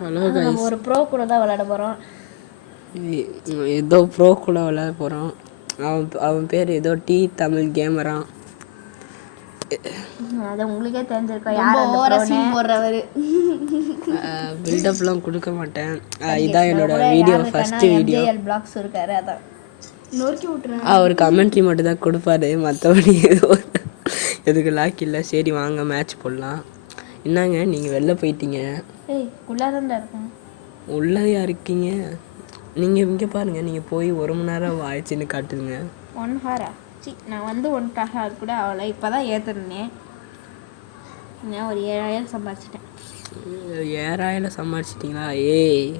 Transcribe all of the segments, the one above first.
Hello நம்ம guys, ஒரு bro கூட தான் விளையாட போகிறோம். ஏதோ ப்ரோ கூட விளையாட போகிறோம். அவன் பேர் ஏதோ தமிழ் கேமரான். அது உங்களுக்கே தெரிஞ்சிருக்கோம் யார் அந்த ப்ரோன்னு. போடுறவர் பில்டப்லாம் கொடுக்க மாட்டேன். இதான் என்னோட வீடியோ, ஃபஸ்ட்டு வீடியோ. எம்ஜிஎல் பிளாக்ஸ் இருக்காரு, அதான் நொறுக்கி விட்டுறேன். அவர் கமெண்ட்ரி மட்டும் தான் கொடுப்பாரு, மற்றபடி எதுக்கு லாக் இல்லை. சரி வாங்க மேட்ச் போடலாம். என்னங்க நீங்கள் வெளில போயிட்டீங்க? உள்ளாதான் இருக்கேன். உள்ளதையா இருக்கீங்க? நீங்கள் இங்கே பாருங்கள், நீங்கள் போய் 1 மணி நேரம் ஆயிடுச்சுன்னு காட்டுங்க. 1 ஹாரா? நான் வந்து 1 ஹார் கூட அவ்வளோ. இப்போ தான் ஏற்றுனேன். நான் ஒரு 7000 சம்பாதிச்சிட்டேன். 7000 சம்பாதிச்சிட்டிங்களா? ஏய்,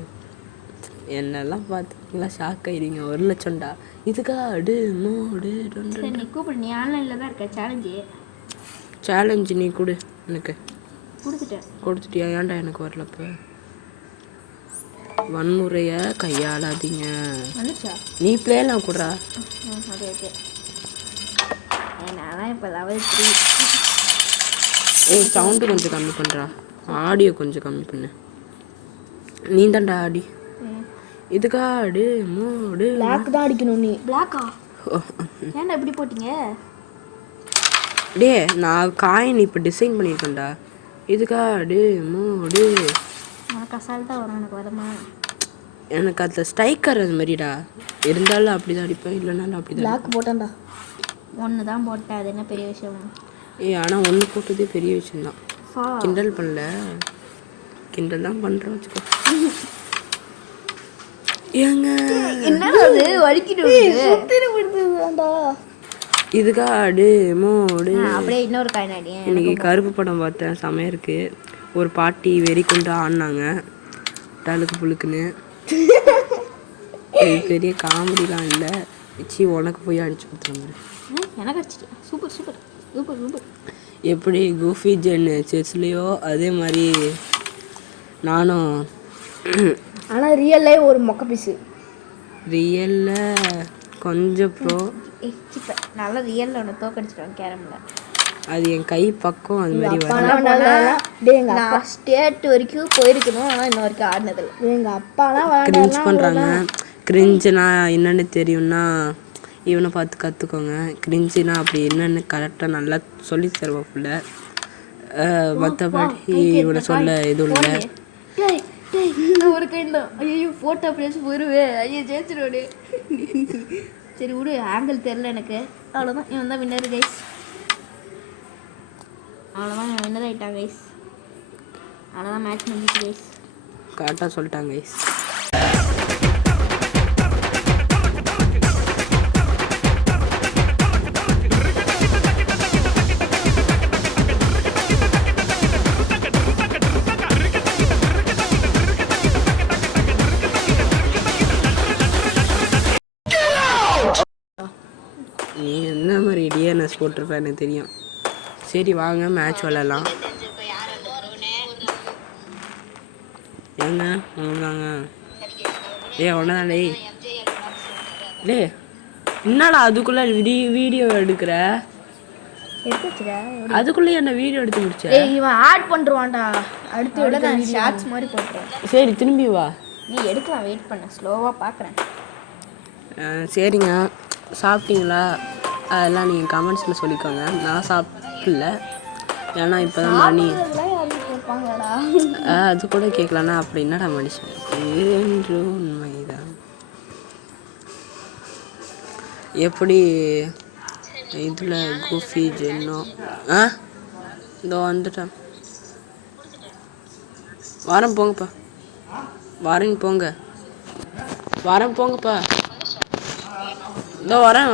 என்னெல்லாம் பார்த்துக்கிங்களா? ஷாக் ஆகிடுங்க. 1,00,000டா இதுக்கா? அடு மோடு நீ கூப்பிடு, நீ ஆன்லைனில் தான் இருக்க. சேலஞ்சு நீ கொடு. எனக்கு கொடுத்துட்டியா? ஏன்டா எனக்கு வரல? இப்போ வன்முறையை கையாளாதீங்க. நீ பிளேலாம் கூடா. ஓகே. நான் இப்போ ஏய், சவுண்டு கொஞ்சம் கம்மி பண்ணுறா. ஆடியோ கொஞ்சம் கம்மி பண்ணு. நீ தான்டா ஆடி. இதுக்கா ஆடு மோடு. பிளாக் தான் அடிக்கணும். நீ பிளாக்கா? ஏன்டா எப்படி போட்டீங்க? டே, நான் காயின் இப்போ டிசைன் பண்ணியிருக்கேன்டா. இதுக்கா ஆடு மோடு. உனக்கு அசால்ட்டாக வரும், எனக்கு வருமா? எனக்கு அந்த ஸ்ட்ரைக்கர் அது மாதிரிடா. இருந்தாலும் அப்படி தான் அடிப்பேன், இல்லைனாலும் அப்படி தான். பிளாக் போட்டான்டா. 1 தான் போட்டேன், அது என்ன பெரிய விஷயம்? ஆனால் 1 போட்டதே பெரிய விஷயம்தான். கிண்டல் பண்ணல, கிண்டல் தான் பண்ணுறேன் வச்சுக்கோ. ஏங்க என்னடா அது வலிக்கிட்டு இதுக்கா ஆடு மோடு. அப்படியே இன்னொரு காயின் அடி. இன்னைக்கு கருப்பு படம் பார்த்தேன், செமையாக இருக்குது. ஒரு பாட்டி வெறி கொண்டு ஆடினாங்க டலுக்கு புழுக்குன்னு. இது பெரிய காமெடிலாம் இல்லை. உனக்கு போய் அடிச்சு கொடுத்துருங்க. எனக்கு அடிச்சிட்டு. Super super super super. எப்படி கூஃபி ஜென் செஸ்லையோ அதே மாதிரி நானும். ஆனால் ரியல்லே ஒரு மொக்க பீஸு. ரியலில் கொஞ்சம் ப்ரோ. நல்லா ரியலில் ஒன்று தோக்கடிச்சிடுவேன் கேரமில். அது என் கை பக்கம் அது மாதிரி நான் ஸ்டேட் வரைக்கும் போயிருக்கணும், ஆனால் இன்ன வரைக்கும் ஆடினதில்லை. எங்கள் அப்பாலாம் கிரிஞ்ச் பண்ணுறாங்க. கிரிஞ்சுனா என்னென்னு தெரியும்னா இவனை பார்த்து கற்றுக்கோங்க. கிரிஞ்சுனா அப்படி என்னென்னு கரெக்டாக நல்லா சொல்லி தருவாப்புல. மற்றபடி இவனை சொல்ல எதுவும் இல்லை. ஒரு கைண்ட் தான். ஐயோ ஃபோட்டோ பிளேஸ் போயிடுவேன். ஐயோ ஜெயிச்சிடுவாடு. சரி விடு, ஆங்கிள் தெரில எனக்கு. அவ்வளோதான், இவன் தான் வின்னர் கைஸ். அவ்வளோதான், இவன் வின்னர் ஆகிட்டான் கைஸ். அவ்வளோதான், மேட்ச் முடிஞ்சிச்சு கைஸ். கரெக்டாக சொல்லிட்டாங்க கைஸ். நீ என்ன மாதிரி டிஎன்எஸ் போட்டிருப்ப எனக்கு தெரியும். சரி வாங்க மேட்ச் விளையாடலாம். ஏங்க ஒன்றுதாங்க. ஒன்றுதான். டே என்னடா அதுக்குள்ளே வீடியோ எடுக்கிற? அதுக்குள்ளே என்ன வீடியோ எடுத்து முடிச்ச? இவன் ஆட் பண்ணுவான்டா. அடுத்து ஷார்ட்ஸ் மாதிரி போட்டுருவேன். சரி திரும்பி வா. நீ எடுக்கலாம், வெயிட் பண்ண, ஸ்லோவாக பார்க்குறேன். சரிங்க, சாப்பிட்டீங்களா? அதெல்லாம் நீங்கள் கமெண்ட்ஸில் சொல்லிக்கோங்க. நான் சாப்பிடல, ஏன்னா இப்போ தான் மணி. அது கூட கேட்கலான்னா அப்படி என்னடா மனுஷன் என்று உண்மைதான். எப்படி இதில் கூஃபி ஜென்னோ இதோ வந்துட்டேன். வாரம் போங்கப்பா, வரேன் போங்க, வரேன் போங்கப்பா. இதோ வரேன்.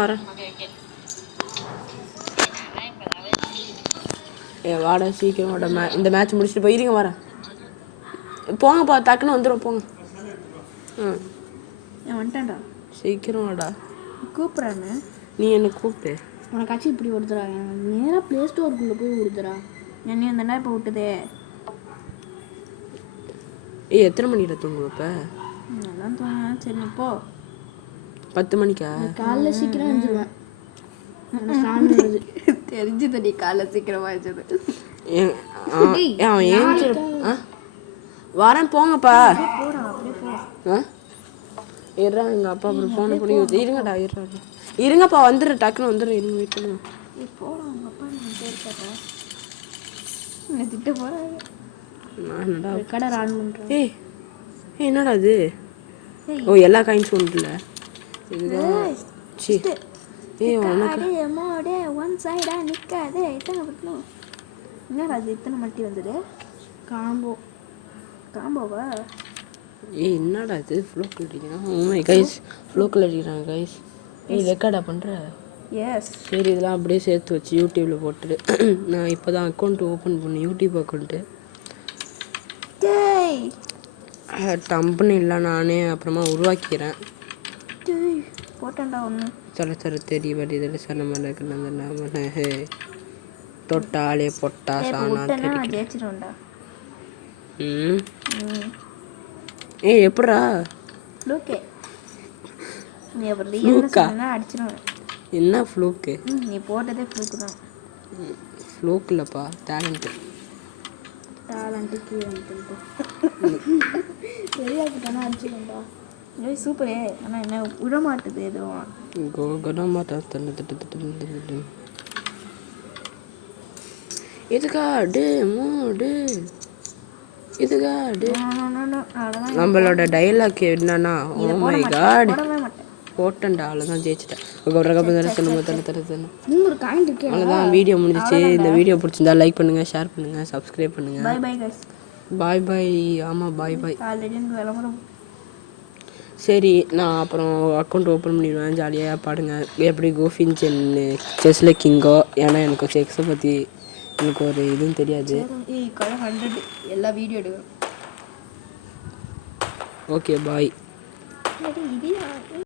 வாடா சீக்கிரம் வாடா. இந்த மேட்ச் முடிச்சுட்டு போயிருங்க. வரேன், போங்கப்பா, டக்குன்னு வந்துடும் போங்க. வந்துட்டேன்டா, சீக்கிரம் வாடா. கூப்பிட்றானு நீ என்ன கூப்பிட்டு. உனக்காச்சும் இப்படி கொடுத்துறா. நேராக ப்ளே ஸ்டோருக்குள்ளே போய் கொடுத்துறா. என்னையும் இந்த நேரம் இப்போ விட்டுதே. எத்தனை மணியில் தூங்குவ இப்போ? நல்லா தூங்க. சரி இப்போ 10 மணிக்கா? காலைல சீக்கிரம் எழுந்துருவேன். தெரிஞ்சுது நீ காலைல சீக்கிரமா எழுந்தது. வரேன் போங்கப்பா. போடா அப்படியே போ. ஆ இருறா எங்கள் அப்பா அப்புறம் ஃபோனை பண்ணி இருங்கடா இருங்கப்பா வந்துடுறேன் டக்குன்னு வந்துடுறேன் இருங்க வெயிட் பண்ணுங்க. போடா உங்கள் அப்பா நான் போயிருக்காட்டா என்னை திட்ட போகிறாங்க. நான் என்னடா கடை ஆன் பண்ணுறேன். ஏய் என்னடா இது? ஓ எல்லா காயின்ஸும் ஒன்றுல இதுதான். சி ஏய் உனக்கு மோடே ஒன் சைடாக நிற்காதே இத்தனை பட்டணும். என்னடா அது இத்தனை மட்டி வந்தது? காம்போவா? ஏய் என்னடா இது ஃப்ளோக்கில் அடிக்கிறான்? உண்மை கைஸ் ஃப்ளோக்கில் அடிக்கிறாங்க கைஸ். ஏய் ரெக்கார்டா பண்ணுற? எஸ். சரி இதெல்லாம் அப்படியே சேர்த்து வச்சு யூடியூப்பில் போட்டுட்டு நான் இப்போ தான் அக்கௌண்ட் ஓப்பன் பண்ணேன் யூடியூப் அக்கௌண்ட்டு. டேய் கம்பெனிலாம் நானே அப்புறமா உருவாக்கிறேன். டேய் போட்டேன்டா ஒன்று. சரி தெரிய வேண்டியதில்லை சார் நம்ம நம்ம தொட்டாலே பொட்டா சாணா தெரியும். ஜெயிச்சிடும்டா. ம் ஏய் எப்படா ஃப்ளூக்கே நீ அப்புறம் ரியல்னு சொன்னா அடிச்சிடுவேன். என்ன ஃப்ளூக்கு? நீ போட்டதே ஃப்ளூக்கு தான். ஃப்ளூக் இல்லைப்பா டேலண்ட்டு. டேலண்ட்டுக்கு வந்துட்டு சரியாக்கிட்டானா அடிச்சுக்கோண்டா. ஏய் சூப்பரே. ஆனால் என்ன விட மாட்டுது எதுவும். கோகனமாட்டா தண்ணி திட்டு இதுக்கா டே மூடு இதுக்கா டே. அவ்வளோதான். நம்மளோட டைலாக் என்னன்னா ஓ மை காட் போடவே மாட்டேன். போட்டேன்டா அவ்வளோதான் ஜெயிச்சிட்டேன். தர இன்னொரு காயின் இருக்கே. அவ்வளோதான் வீடியோ முடிஞ்சிச்சு. இந்த வீடியோ பிடிச்சிருந்தா லைக் பண்ணுங்கள் ஷேர் பண்ணுங்கள் சப்ஸ்கிரைப் பண்ணுங்கள். Bye bye guys. Bye bye. ஆமாம் பாய் பாய். ஆல்ரெடி எனக்கு விளம்பரம். சரி நான் அப்புறம் அக்கௌண்ட் ஓப்பன் பண்ணிடுவேன். ஜாலியாக பாடுங்க எப்படி கோஃபின் செஸ்ஸில் கிங்கோ. ஏன்னா எனக்கு செக்ஸை பற்றி எனக்கு ஒரு இதுவும் தெரியாது. ஏய் கடை 100 எல்லா வீடியோ எடுக்கிறோம். Okay bye. இது